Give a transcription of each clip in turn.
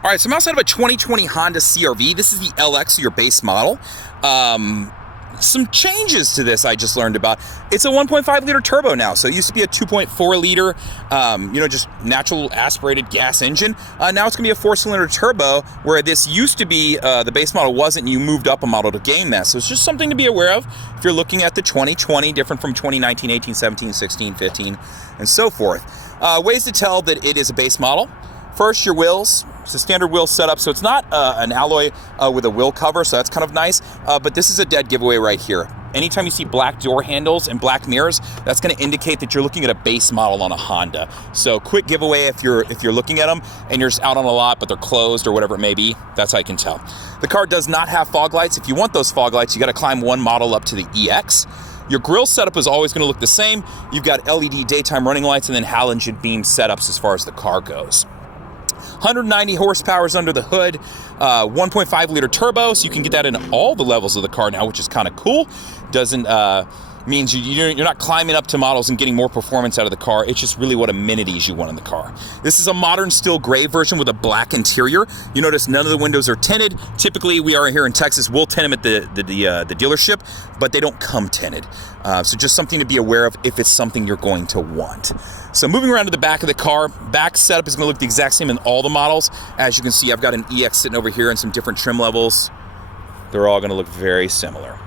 All right, so I'm outside of a 2020 Honda CRV. This is the LX, your base model. Some changes to this I just learned about. It's a 1.5 liter turbo now. So it used to be a 2.4 liter, just natural aspirated gas engine. Now it's gonna be a 4-cylinder turbo, where this used to be, the base model wasn't, and you moved up a model to gain that. So it's just something to be aware of if you're looking at the 2020, different from 2019, 18, 17, 16, 15, and so forth. Ways to tell that it is a base model. First, your wheels. It's a standard wheel setup, so it's not an alloy with a wheel cover, so that's kind of nice. But this is a dead giveaway right here. Anytime you see black door handles and black mirrors, that's going to indicate that you're looking at a base model on a Honda. So quick giveaway if you're looking at them and you're just out on a lot, but they're closed or whatever it may be. That's how you can tell. The car does not have fog lights. If you want those fog lights, you got to climb one model up to the EX. Your grille setup is always going to look the same. You've got LED daytime running lights and then halogen beam setups as far as the car goes. 190 horsepower is under the hood, 1.5 liter turbo, so you can get that in all the levels of the car now, which is kind of cool. Doesn't means you're not climbing up to models and getting more performance out of the car. It's just really what amenities you want in the car. This is a modern steel gray version with a black interior. You notice none of the windows are tinted. Typically, we are here in Texas, we'll tint them at the dealership, but they don't come tinted. So just something to be aware of if it's something you're going to want. So moving around to the back of the car, back setup is going to look the exact same in all the models. As you can see, I've got an EX sitting over here and some different trim levels. They're all going to look very similar.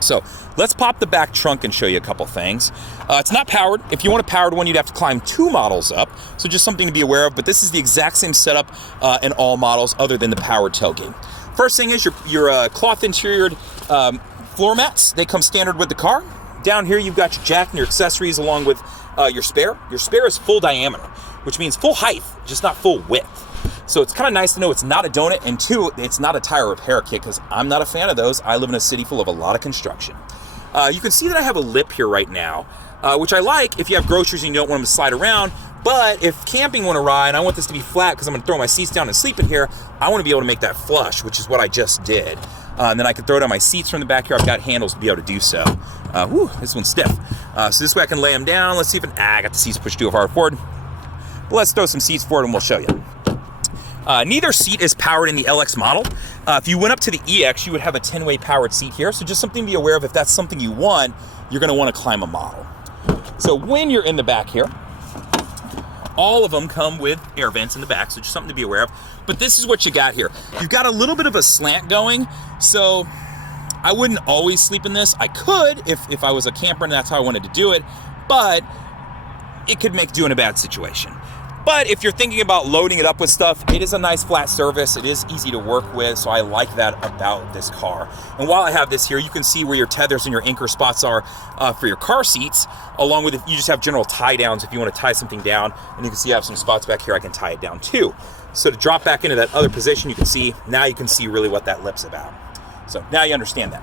So let's pop the back trunk and show you a couple things. It's not powered. If you want a powered one, you'd have to climb 2 models up. So just something to be aware of, but this is the exact same setup in all models other than the powered tailgate. First thing is your cloth interior floor mats. They come standard with the car. Down here, you've got your jack and your accessories along with your spare. Your spare is full diameter, which means full height, just not full width. So it's kind of nice to know it's not a donut, and 2, it's not a tire repair kit, because I'm not a fan of those. I live in a city full of a lot of construction. You can see that I have a lip here right now, which I like if you have groceries and you don't want them to slide around. But if camping went awry and I want this to be flat because I'm going to throw my seats down and sleep in here, I want to be able to make that flush, which is what I just did. And then I can throw it on my seats from the back here. I've got handles to be able to do so. This one's stiff. So this way I can lay them down. Let's see if I got the seats pushed too hard forward. But let's throw some seats forward and we'll show you. Neither seat is powered in the LX model. If you went up to the EX, you would have a 10-way powered seat here. So just something to be aware of. If that's something you want, you're going to want to climb a model. So when you're in the back here, all of them come with air vents in the back, so just something to be aware of. But this is what you got here. You've got a little bit of a slant going, so I wouldn't always sleep in this. I could if I was a camper and that's how I wanted to do it, but it could make do in a bad situation. But if you're thinking about loading it up with stuff, it is a nice flat surface. It is easy to work with, so I like that about this car. And while I have this here, you can see where your tethers and your anchor spots are for your car seats, along with you just have general tie downs if you want to tie something down. And you can see I have some spots back here I can tie it down too. So to drop back into that other position, you can see really what that lip's about. So now you understand that.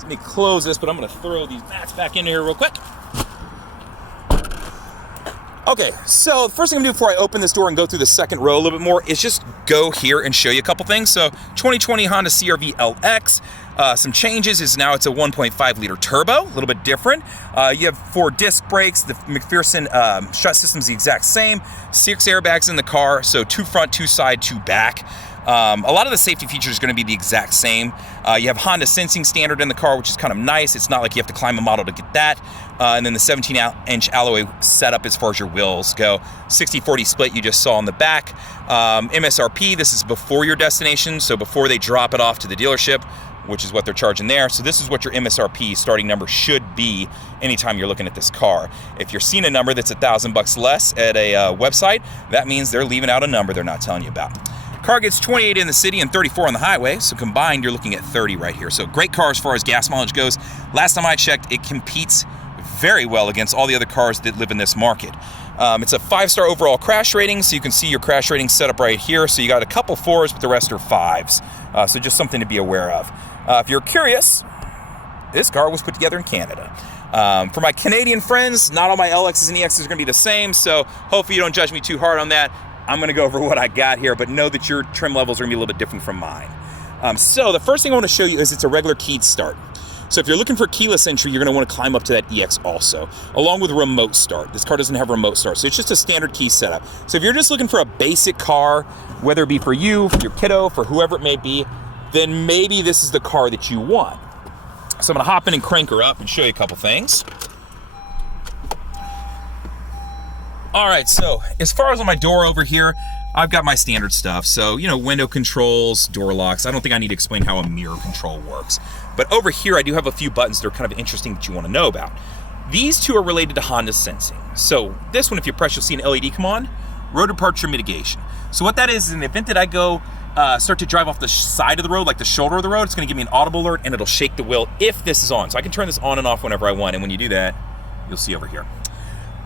Let me close this, but I'm going to throw these mats back in here real quick. Okay, so the first thing I'm going to do before I open this door and go through the second row a little bit more is just go here and show you a couple things. So 2020 Honda CRV LX, some changes is now it's a 1.5 liter turbo, a little bit different. You have 4 disc brakes. The McPherson strut system is the exact same. 6 airbags in the car, so 2 front, 2 side, 2 back. A lot of the safety features are going to be the exact same. You have Honda sensing standard in the car, which is kind of nice. It's not like you have to climb a model to get that. And then the 17-inch alloy setup as far as your wheels go. 60-40 split you just saw on the back. MSRP, this is before your destination, so before they drop it off to the dealership, which is what they're charging there. So this is what your MSRP starting number should be anytime you're looking at this car. If you're seeing a number that's $1,000 less at a website, that means they're leaving out a number they're not telling you about. Car gets 28 in the city and 34 on the highway, so combined you're looking at 30 right here. So great car as far as gas mileage goes. Last time I checked, it competes very well against all the other cars that live in this market. It's a 5-star overall crash rating, so you can see your crash rating set up right here. So you got a couple 4s, but the rest are 5s. So just something to be aware of. If you're curious, this car was put together in Canada. For my Canadian friends, not all my LXs and EXs are going to be the same, so hopefully you don't judge me too hard on that. I'm going to go over what I got here, but know that your trim levels are going to be a little bit different from mine. So the first thing I want to show you is it's a regular keyed start. So if you're looking for keyless entry, you're going to want to climb up to that EX also, along with remote start. This car doesn't have remote start, so it's just a standard key setup. So if you're just looking for a basic car whether it be for you, for your kiddo, for whoever it may be, then maybe this is the car that you want. So I'm gonna hop in and crank her up and show you a couple things. All right, so as far as on my door over here, I've got my standard stuff. So, you know, window controls, door locks. I don't think I need to explain how a mirror control works. But over here, I do have a few buttons that are kind of interesting that you want to know about. These two are related to Honda sensing. So this one, if you press, you'll see an LED come on, road departure mitigation. So what that is in the event that I go start to drive off the side of the road, like the shoulder of the road, it's gonna give me an audible alert and it'll shake the wheel if this is on. So I can turn this on and off whenever I want. And when you do that, you'll see over here.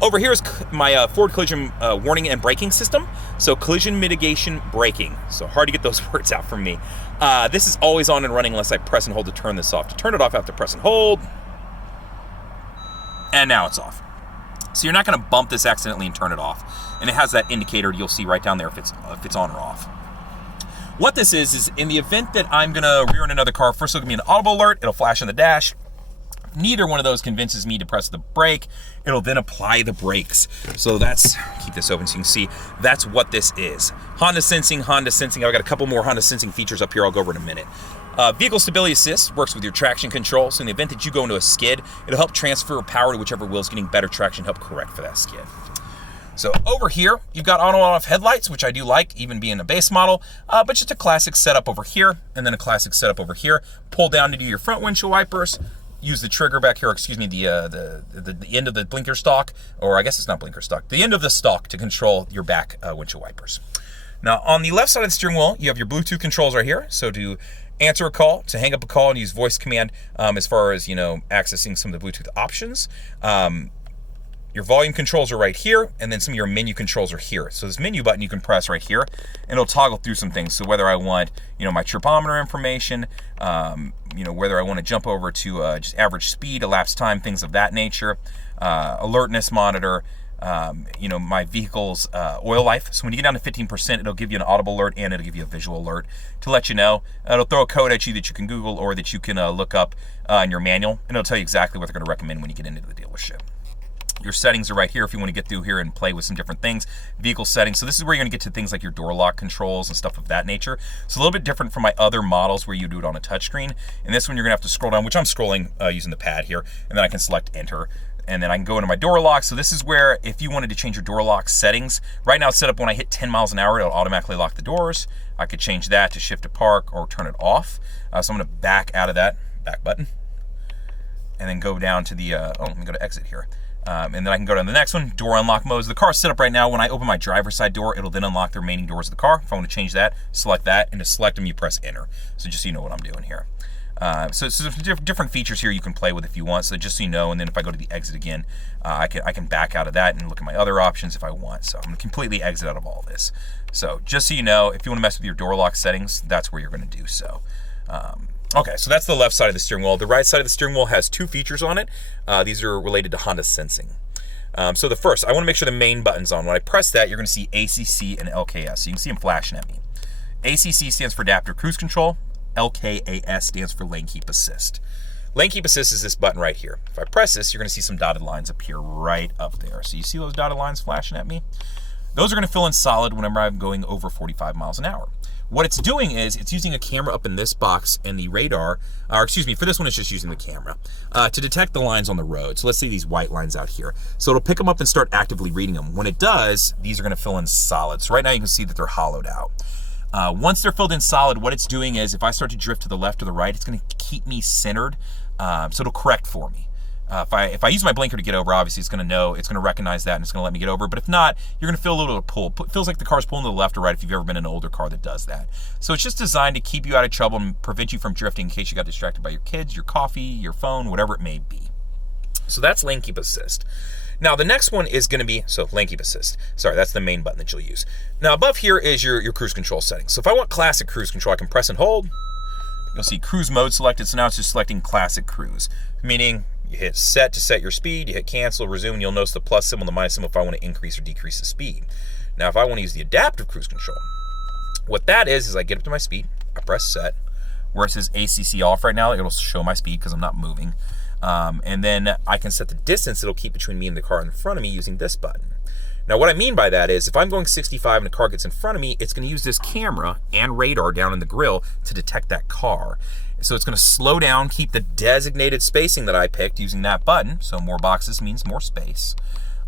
Over here is my forward collision warning and braking system. So collision mitigation braking. So hard to get those words out from me. This is always on and running unless I press and hold to turn this off. To turn it off, I have to press and hold. And now it's off. So you're not gonna bump this accidentally and turn it off. And it has that indicator you'll see right down there if it's on or off. What this is in the event that I'm gonna rear in another car, first it'll give me an audible alert, it'll flash on the dash. Neither one of those convinces me to press the brake. It'll then apply the brakes. So that's, keep this open so you can see, that's what this is. Honda Sensing. I've got a couple more Honda Sensing features up here I'll go over in a minute. Vehicle Stability Assist works with your traction control. So in the event that you go into a skid, it'll help transfer power to whichever wheel's getting better traction, help correct for that skid. So over here, you've got on-off headlights, which I do like, even being a base model, but just a classic setup over here, and then a classic setup over here. Pull down to do your front windshield wipers. Use the trigger back here, excuse me, the end of the blinker stalk, or I guess it's not blinker stalk, the end of the stalk to control your back windshield wipers. Now, on the left side of the steering wheel, you have your Bluetooth controls right here. So to answer a call, to hang up a call, and use voice command as far as, you know, accessing some of the Bluetooth options. Your volume controls are right here, and then some of your menu controls are here. So this menu button you can press right here, and it'll toggle through some things. So whether I want, you know, my tripometer information, you know, whether I want to jump over to just average speed, elapsed time, things of that nature, alertness monitor, you know, my vehicle's oil life. So when you get down to 15%, it'll give you an audible alert and it'll give you a visual alert to let you know. It'll throw a code at you that you can Google or that you can look up in your manual, and it'll tell you exactly what they're going to recommend when you get into the dealership. Your settings are right here if you want to get through here and play with some different things. Vehicle settings. So this is where you're going to get to things like your door lock controls and stuff of that nature. It's a little bit different from my other models where you do it on a touchscreen. And this one you're going to have to scroll down, which I'm scrolling using the pad here. And then I can select enter. And then I can go into my door lock. So this is where if you wanted to change your door lock settings, right now it's set up when I hit 10 miles an hour, it'll automatically lock the doors. I could change that to shift to park or turn it off. So I'm going to back out of that, back button. And then go down to the, let me go to exit here. And then I can go down to the next one, door unlock modes. The car's set up right now. When I open my driver's side door, it'll then unlock the remaining doors of the car. If I want to change that, select that, and to select them, you press enter. So just so you know what I'm doing here. So there's different features here you can play with if you want. So just so you know, and then if I go to the exit again, I can back out of that and look at my other options if I want. So I'm going to completely exit out of all this. So just so you know, if you want to mess with your door lock settings, that's where you're going to do so. Okay, so that's the left side of the steering wheel. The right side of the steering wheel has two features on it. These are related to Honda Sensing. So the first, I want to make sure the main button's on. When I press that, you're going to see ACC and LKS. So you can see them flashing at me. ACC stands for Adaptive Cruise Control. LKAS stands for Lane Keep Assist. Lane Keep Assist is this button right here. If I press this, you're going to see some dotted lines appear right up there. So you see those dotted lines flashing at me? Those are going to fill in solid whenever I'm going over 45 miles an hour. What it's doing is it's using a camera up in this box and the radar, or excuse me, for this one it's just using the camera to detect the lines on the road. So let's see these white lines out here. So it'll pick them up and start actively reading them. When it does, these are going to fill in solid. So right now you can see that they're hollowed out. Once they're filled in solid, what it's doing is if I start to drift to the left or the right, it's going to keep me centered, so it'll correct for me. If I use my blinker to get over, obviously it's going to recognize that and it's going to let me get over. But if not, you're going to feel a little bit of pull. It feels like the car's pulling to the left or right if you've ever been in an older car that does that. So it's just designed to keep you out of trouble and prevent you from drifting in case you got distracted by your kids, your coffee, your phone, whatever it may be. So that's Lane Keep Assist. Now the next one is going to be, so Lane Keep Assist. Sorry, that's the main button that you'll use. Now above here is your cruise control settings. So if I want classic cruise control, I can press and hold. You'll see cruise mode selected. So now it's just selecting classic cruise, meaning you hit set to set your speed, you hit cancel, resume, and you'll notice the plus symbol and the minus symbol if I want to increase or decrease the speed. Now, if I want to use the adaptive cruise control, what that is I get up to my speed, I press set. Where it says ACC off right now, it'll show my speed because I'm not moving. And then I can set the distance it'll keep between me and the car in front of me using this button. Now, what I mean by that is if I'm going 65 and a car gets in front of me, it's going to use this camera and radar down in the grille to detect that car. So it's going to slow down, keep the designated spacing that I picked using that button. So more boxes means more space.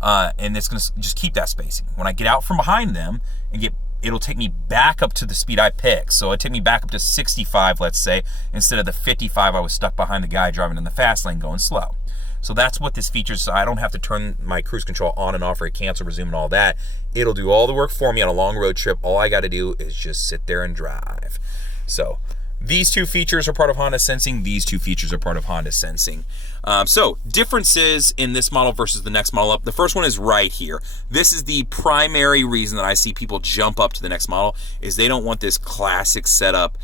And it's going to just keep that spacing. When I get out from behind them and it'll take me back up to the speed I picked. So it'll take me back up to 65, let's say, instead of the 55 I was stuck behind the guy driving in the fast lane going slow. So that's what this features. So I don't have to turn my cruise control on and off or cancel, resume, and all that. It'll do all the work for me on a long road trip. All I got to do is just sit there and drive. So these two features are part of Honda Sensing. These two features are part of Honda Sensing. So differences in this model versus the next model up. The first one is right here. This is the primary reason that I see people jump up to the next model is they don't want this classic setup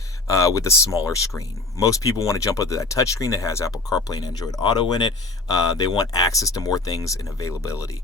with the smaller screen. Most people want to jump up to that touch screen that has Apple CarPlay and Android Auto in it. They want access to more things and availability.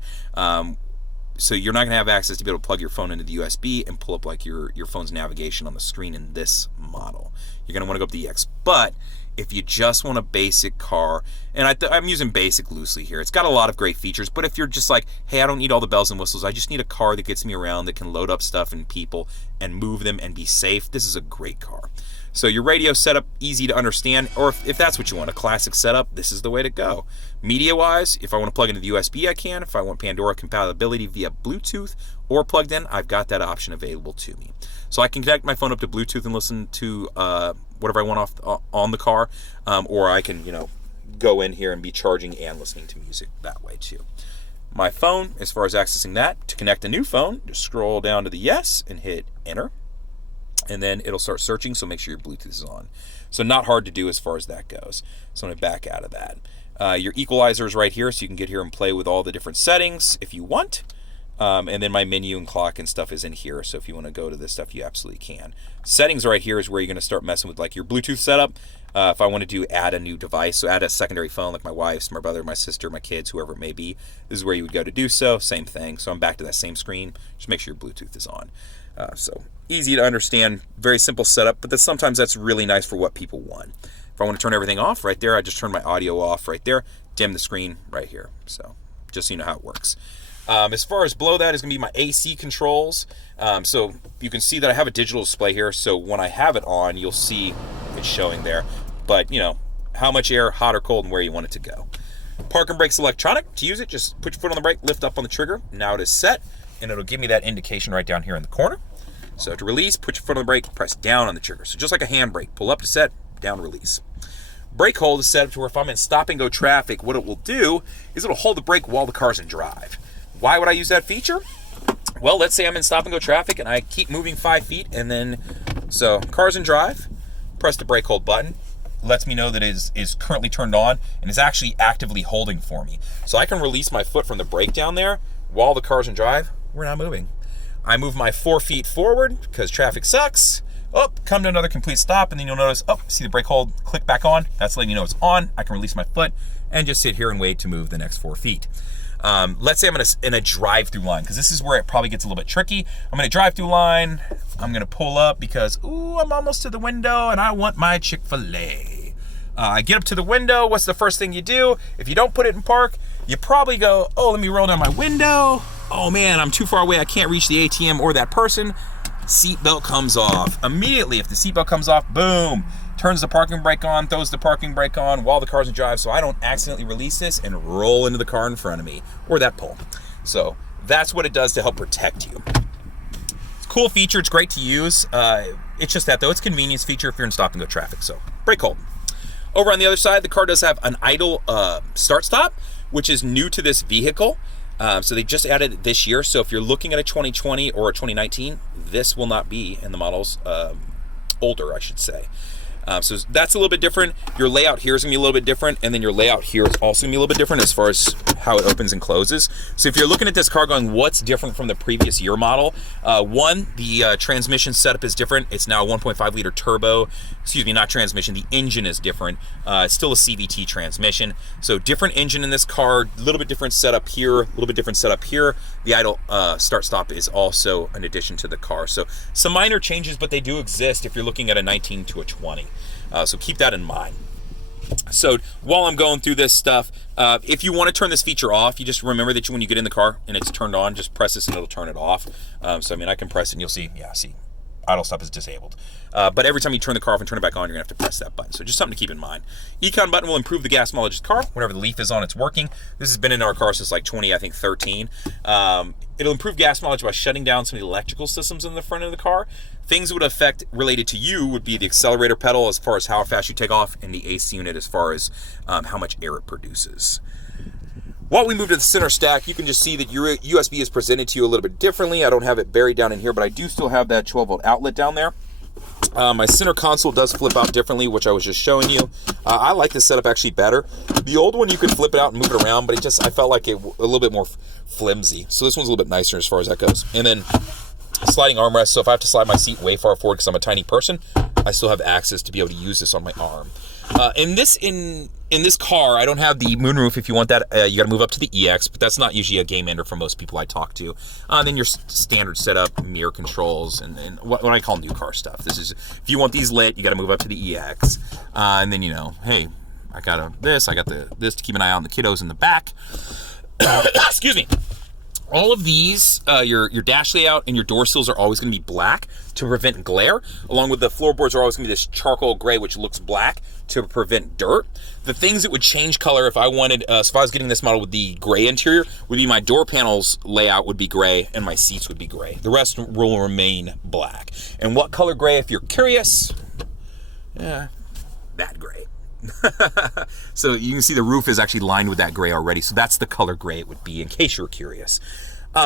So you're not going to have access to be able to plug your phone into the USB and pull up like your phone's navigation on the screen in this model. You're going to want to go up to the X. But if you just want a basic car, and I'm using basic loosely here, it's got a lot of great features, but if you're just like, hey, I don't need all the bells and whistles, I just need a car that gets me around, that can load up stuff and people and move them and be safe, this is a great car. So your radio setup, easy to understand, or if that's what you want, a classic setup, this is the way to go. Media-wise, if I want to plug into the USB, I can. If I want Pandora compatibility via Bluetooth or plugged in, I've got that option available to me. So I can connect my phone up to Bluetooth and listen to whatever I want on the car, or I can, go in here and be charging and listening to music that way too. My phone, as far as accessing that, to connect a new phone, just scroll down to the yes and hit enter. And then it'll start searching, so make sure your Bluetooth is on. So not hard to do as far as that goes. So I'm going to back out of that. Your equalizer is right here, so you can get here and play with all the different settings if you want. And then my menu and clock and stuff is in here, so if you want to go to this stuff, you absolutely can. Settings right here is where you're going to start messing with like your Bluetooth setup. If I wanted to add a new device, so add a secondary phone like my wife's, my brother, my sister, my kids, whoever it may be, this is where you would go to do so. Same thing. So I'm back to that same screen. Just make sure your Bluetooth is on. So easy to understand, very simple setup, but sometimes that's really nice for what people want. If I want to turn everything off right there, I just turn my audio off right there, dim the screen right here. So just so you know how it works. As far as below that is going to be my AC controls. So you can see that I have a digital display here. So when I have it on, you'll see it's showing there. But, how much air, hot or cold, and where you want it to go. Park and brake's electronic. To use it, just put your foot on the brake, lift up on the trigger. Now it is set, and it'll give me that indication right down here in the corner. So to release, put your foot on the brake, press down on the trigger. So just like a handbrake, pull up to set, down to release. Brake hold is set up to where if I'm in stop and go traffic, what it will do is it'll hold the brake while the car's in drive. Why would I use that feature? Well, let's say I'm in stop and go traffic and I keep moving 5 feet, and then, so car's in drive, press the brake hold button, lets me know that it is currently turned on and is actually actively holding for me. So I can release my foot from the brake down there while the car's in drive, we're not moving. I move my 4 feet forward because traffic sucks. Come to another complete stop, and then you'll notice, see the brake hold click back on. That's letting you know it's on. I can release my foot and just sit here and wait to move the next 4 feet. Let's say I'm in a drive-through line, because this is where it probably gets a little bit tricky. I'm in a drive-through line. I'm going to pull up because, I'm almost to the window and I want my Chick-fil-A. I get up to the window. What's the first thing you do? If you don't put it in park, you probably go, let me roll down my window. Oh man, I'm too far away. I can't reach the ATM or that person. Seatbelt comes off. Immediately, if the seatbelt comes off, boom, turns the parking brake on, throws the parking brake on while the car's in drive, so I don't accidentally release this and roll into the car in front of me or that pole. So that's what it does to help protect you. It's a cool feature. It's great to use. It's just that, though. It's a convenience feature if you're in stop and go traffic. So brake hold. Over on the other side, the car does have an idle start-stop, which is new to this vehicle. So they just added it this year. So if you're looking at a 2020 or a 2019, this will not be in the models older, I should say. So that's a little bit different. Your layout here is going to be a little bit different, and then your layout here is also going to be a little bit different as far as how it opens and closes. So if you're looking at this car going, what's different from the previous year model? One, the transmission setup is different. It's now a 1.5 liter turbo. Excuse me, not transmission. The engine is different. It's still a CVT transmission. So different engine in this car, a little bit different setup here, a little bit different setup here. The idle start-stop is also an addition to the car. So some minor changes, but they do exist if you're looking at a 19 to a 20. So keep that in mind. So while I'm going through this stuff, if you want to turn this feature off, you just remember that when you get in the car and it's turned on, just press this and it'll turn it off. So I mean, I can press it and you'll see, yeah, see, idle stop is disabled. But every time you turn the car off and turn it back on, you're gonna have to press that button. So just something to keep in mind. Econ button will improve the gas mileage of the car. Whenever the Leaf is on, it's working. This has been in our car since like 2013. It'll improve gas mileage by shutting down some of the electrical systems in the front of the car. Things that would affect related to you would be the accelerator pedal as far as how fast you take off, and the AC unit as far as how much air it produces. While we move to the center stack, you can just see that your USB is presented to you a little bit differently. I don't have it buried down in here, but I do still have that 12-volt outlet down there. My center console does flip out differently, which I was just showing you. I like this setup actually better. The old one, you could flip it out and move it around, but I felt like it a little bit more flimsy. So this one's a little bit nicer as far as that goes. And then sliding armrest, so if I have to slide my seat way far forward because I'm a tiny person, I still have access to be able to use this on my arm. In this car, I don't have the moonroof. If you want that, you got to move up to the EX, but that's not usually a game ender for most people I talk to. Then your standard setup, mirror controls, and what I call new car stuff. This is, if you want these lit, you got to move up to the EX. And then, you know, hey, I got this to keep an eye on the kiddos in the back. Excuse me. All of these, your dash layout and your door sills are always going to be black to prevent glare, along with the floorboards are always going to be this charcoal gray, which looks black to prevent dirt. The things that would change color if I wanted, so if I was getting this model with the gray interior, would be my door panels layout would be gray and my seats would be gray. The rest will remain black. And what color gray, if you're curious? Yeah, that gray. So you can see the roof is actually lined with that gray already. So that's the color gray it would be, in case you're curious.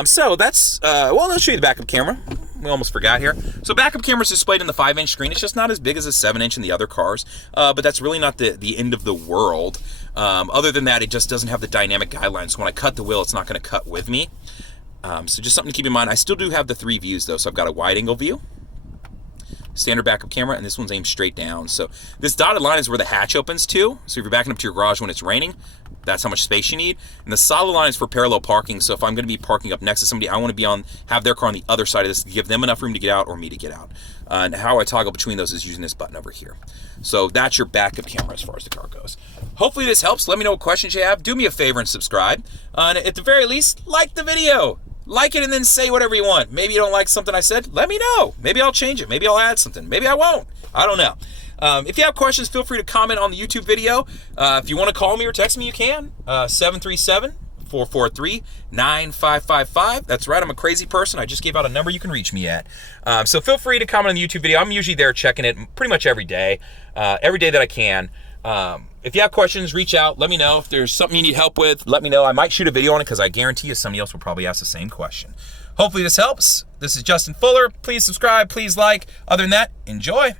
So that's, well, I'll show you the backup camera. We almost forgot here. So backup camera is displayed in the 5-inch screen. It's just not as big as a 7-inch in the other cars, but that's really not the end of the world. Other than that, it just doesn't have the dynamic guidelines. So when I cut the wheel, it's not going to cut with me. So just something to keep in mind. I still do have the 3 views though. So I've got a wide angle view, standard backup camera, and this one's aimed straight down. So this dotted line is where the hatch opens to. So if you're backing up to your garage when it's raining, that's how much space you need. And the solid line is for parallel parking. So if I'm going to be parking up next to somebody, I want to have their car on the other side of this to give them enough room to get out or me to get out. And how I toggle between those is using this button over here. So that's your backup camera as far as the car goes. Hopefully this helps. Let me know what questions you have. Do me a favor and subscribe. And at the very least, like the video. Like it and then say whatever you want. Maybe you don't like something I said, let me know. Maybe I'll change it. Maybe I'll add something. Maybe I won't. I don't know. If you have questions, feel free to comment on the YouTube video. If you want to call me or text me, you can. 737-443-9555. That's right, I'm a crazy person. I just gave out a number you can reach me at. So feel free to comment on the YouTube video. I'm usually there checking it pretty much every day that I can. If you have questions, reach out. Let me know. If there's something you need help with, let me know. I might shoot a video on it because I guarantee you somebody else will probably ask the same question. Hopefully this helps. This is Justin Fuller. Please subscribe. Please like. Other than that, enjoy.